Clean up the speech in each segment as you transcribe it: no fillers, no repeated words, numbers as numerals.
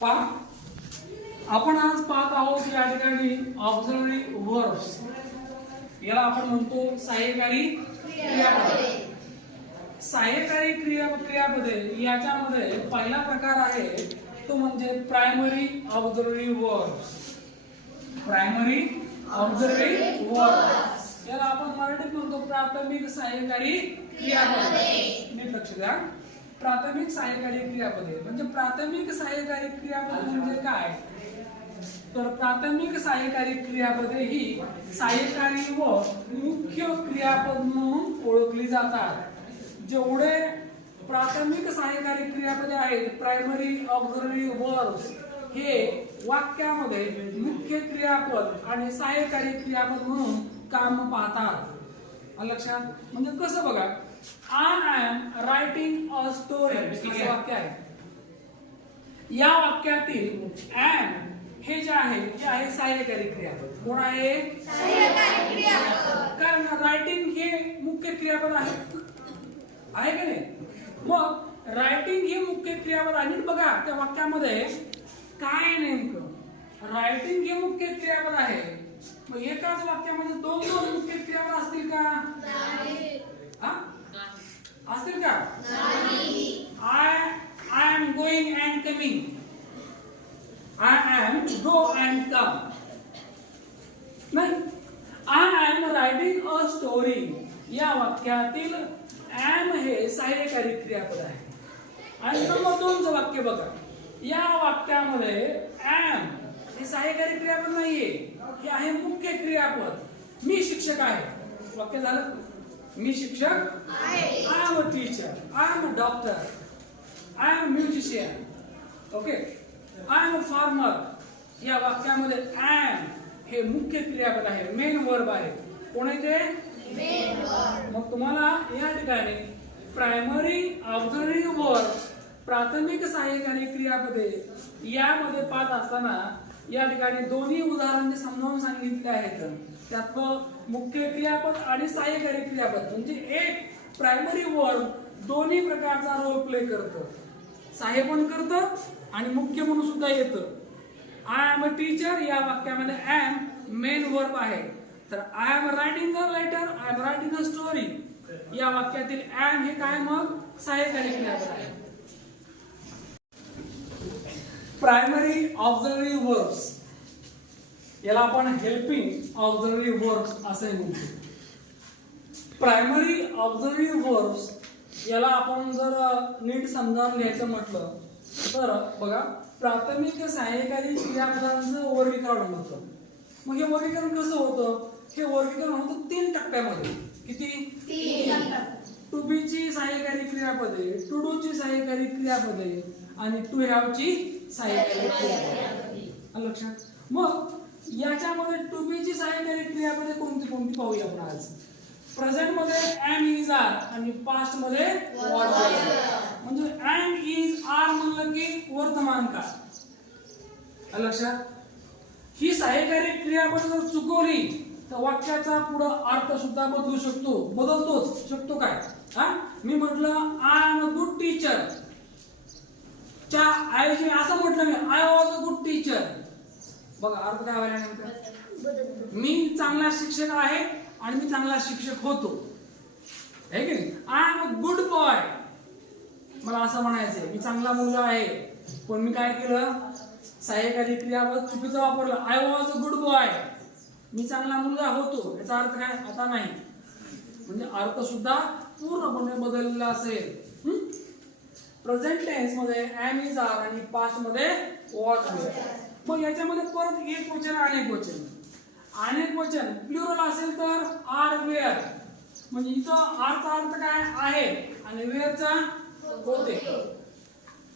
आपण आज पाहत आहोत या ठिकाणी ऑक्झिलरी वर्ब्स, याला आपण म्हणतो सहाय्यकारी क्रियापदे. सहाय्यकारी क्रियापदे याच्यामध्ये पहिला प्रकार आहे तो म्हणजे primary auxiliary verbs. Primary auxiliary verbs याला आपण मराठीत म्हणतो प्राथमिक सहाय्यकारी क्रियापदे. नीट लक्ष द्या. प्राथमिक सहाय्यकारी क्रियापदे म्हणजे प्राथमिक सहाय्यकारी क्रियापदे म्हणजे काय, तर प्राथमिक सहाय्यकारी क्रियापदे ही सहाय्यकारी व मुख्य क्रियापद म्हणून ओळखली जातात. जेवढे प्राथमिक सहाय्यकारी क्रियापदे आहेत, प्रायमरी ऑक्झिलरी वर्ब्स, हे वाक्यामध्ये मुख्य क्रियापद आणि सहाय्यकारी क्रियापद म्हणून काम पाहतात. लक्षात म्हणजे कसं बघा, I am writing a story असं वाक्य आहे. या वाक्यातील एम हे जे आहे ते आहे सहाय्यकारी क्रियापद. कोण आहे? सहाय्यकारी क्रियापद. कारण रायटिंग हे मुख्य क्रियापद आहे का नाही? मग रायटिंग हे मुख्य क्रियापद आहे. बघा त्या वाक्यामध्ये काय नेमकं रायटिंग हे मुख्य क्रियापद आहे. मग एकाच वाक्यामध्ये दोन दोन मुख्य क्रियापद असतील का? असतील का? I am going and coming. I am go and come. नाही. I am writing a story. या वाक्यातील am हे सहाय्यकारी क्रियापद आहे. आणि नंबर 2 चं वाक्य बघा. या वाक्यामध्ये am हे सहाय्यकारी क्रियापद नाहीये, हे आहे मुख्य क्रियापद. मी शिक्षक आहे. वाक्य झालं. मी शिक्षक आहे. I am a teacher. I am a doctor. I am a musician. Okay. I am a farmer. या वाक्यामध्ये एम हे मुख्य क्रियापद आहे, मेन वर्ब आहे. कोण आहे ते? Main verb. मग तुम्हाला या ठिकाणी प्रायमरी ऑक्झिलरी वर्ब्स, प्राथमिक सहाय्यकारी क्रियापदे यामध्ये पाहत असताना या ठिकाणी दोन्ही उदाहरणे समजावून सांगितले आहेत. त्यात मुख्य क्रियापद आणि सहाय्यकारी क्रियापद म्हणजे एक प्रायमरी वर्ब दोन्ही प्रकारचा रोल प्ले करतं. सहाय्य पण करतं आणि मुख्य म्हणून सुद्धा येतं. आय एम अ टीचर या वाक्यामध्ये एम मेन वर्ब आहे. तर I am writing a letter, I am writing a story या वाक्यातील एम हे काय मग सहाय्यकारी क्रियापद आहे. प्रायमरी ऑक्झिलरी वर्ब्स याला आपण हेल्पिंग ऑक्झिलरी वर्ब्स असे म्हणतो. प्रायमरी ऑक्झिलरी वर्ब्स याला आपण जर नीट समजावून घ्यायचं म्हटलं तर बघा, प्राथमिक सहाय्यकारी क्रियापदांचं वर्गीकरण होतं. मग हे वर्गीकरण कसं होतं? हे वर्गीकरण होतं 3 टप्प्यामध्ये. किती? 3. टू बी ची सहाय्यकारी क्रियापदे, टू डू ची सहाय्यकारी क्रियापदे आणि टू हॅव ची सहाय्यकारी क्रियापदे. लक्षात. मग याच्यामध्ये टू बी ची सहाय्यकारी क्रियापदे कोणती कोणती पाहूया आपण आज. प्रेझेंट मध्ये एम इज आर आणि पास्ट मध्ये वॉज. म्हणजे एम इज आर म्हणलं की वर्तमान काळ. लक्षात. ही सहाय्यकारी क्रियापद जर चुकवली तर वाक्याचा पुढे अर्थ सुद्धा बदलू शकतो. बदलतोच शकतो काय? मी म्हटलं I am a good teacher च्या ऐवजी असं म्हटलं मी I was a good teacher. बघा अर्थ काय व्हायला नेमकं? मी चांगला शिक्षक आहे आणि मी चांगला शिक्षक होतो. है की नाही? I am a good boy. मला असं म्हणायचंय मी चांगला मुलगा आहे, पण मी काय केलं? सहाय्यकारी क्रियापद चुकीचं वापरलं. I was a good boy. मी चांगला मुलगा होतो. याचा अर्थ काय? आता नाही. म्हणजे अर्थ सुद्धा पूर्णपणे बदललेला असेल. प्रेझेंट टेन्स मध्ये एम इज आर आणि पास्ट मध्ये वॉज. मग याच्यामध्ये परत एक वचन अनेक वचन. अनेक वचन प्लुरल असेल तर आर वेअर. म्हणजे इथं आरचा अर्थ काय आहे आणि वेअरचा होते.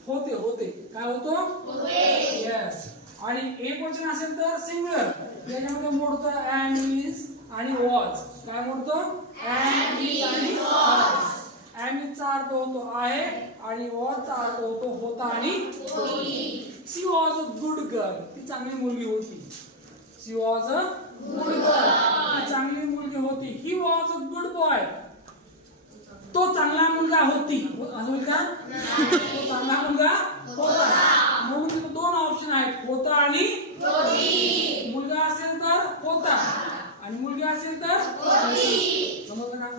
होते होते काय होतो? येस. आणि एक वचन असेल तर सिंगुलर. याच्यामध्ये मोडतं एम इज आणि वॉज. काय मोडतं? एम इज आणि वॉज. एम इजचा अर्थ होतो आहे आणि वॉजचा अर्थ होतो होता आणि होती. शी वॉज अ गुड गर्ल. ती चांगली मुलगी होती. शी वॉज अ गुड गर्ल. ती चांगली मुलगी होती. He was a good boy. तो चांगला मुलगा होती. असं का? तो चांगला मुलगा होता. म्हणून दोन पोता आणि मुलगा असेल तर पोता आणि मुलगी असेल तर समजलं का?